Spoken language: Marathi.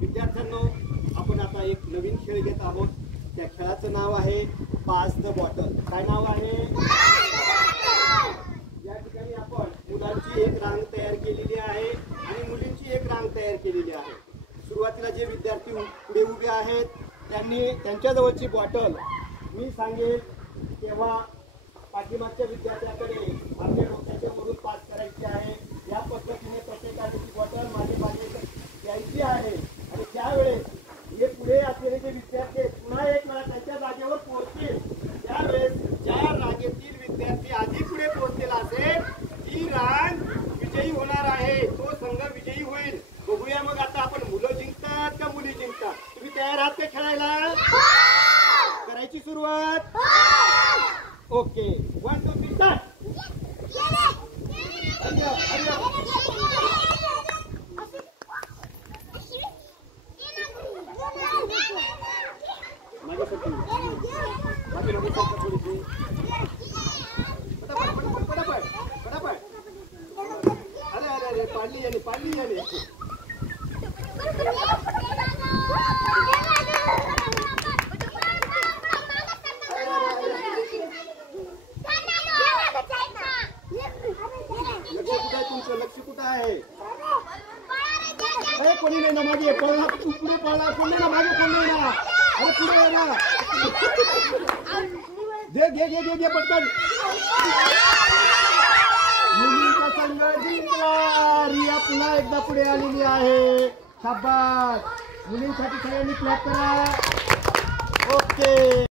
विद्यार्थ्यांनो, आपण आता एक नवीन खेळ घेत आहोत. त्या खेळाचं नाव आहे पास द बॉटल. काय नाव आहे? या ठिकाणी आपण मुलांची एक रांग तयार केलेली आहे आणि मुलींची एक रांग तयार केलेली आहे. सुरुवातीला जे विद्यार्थी पुढे उभे आहेत त्यांनी त्यांच्याजवळची बॉटल मी सांगेल तेव्हा पाठीमागच्या विद्यार्थ्याकडे आपल्या डोक्याच्या वरून पास करायची आहे. या पद्धतीने प्रत्येकाने ती बॉटल माझे द्यायची आहे आणि त्यावेळेस हे पुढे असलेले जे विद्यार्थी पुन्हा एक वेळा त्यांच्या जागेवर पोहोचतील. त्यावेळेस ज्या रांगेतील विद्यार्थी आधी पुढे पोहोचलेला असेल ती रांग विजयी होणार आहे. तो संघ विजयी होईल. बघूया मग आता आपण मुलं जिंकतात का मुली जिंकतात. तुम्ही तयार आहात का खेळायला? करायची सुरुवात. Okay, 1 2 3 start. अरे पाली लक्ष कुठं आहे? अरे कोणी नाही ना मागे पळला. तू पुढे पळला. कोण नाही ना मागे. कोण नाही ना. अरे पुढे आहे ना. घे पटकन. मुलींचा संघ जिंकला. रिया पुन्हा एकदा पुढे आलेली आहे. शाबास. मुलींसाठी सगळ्यांनी क्लॅप करा. ओके.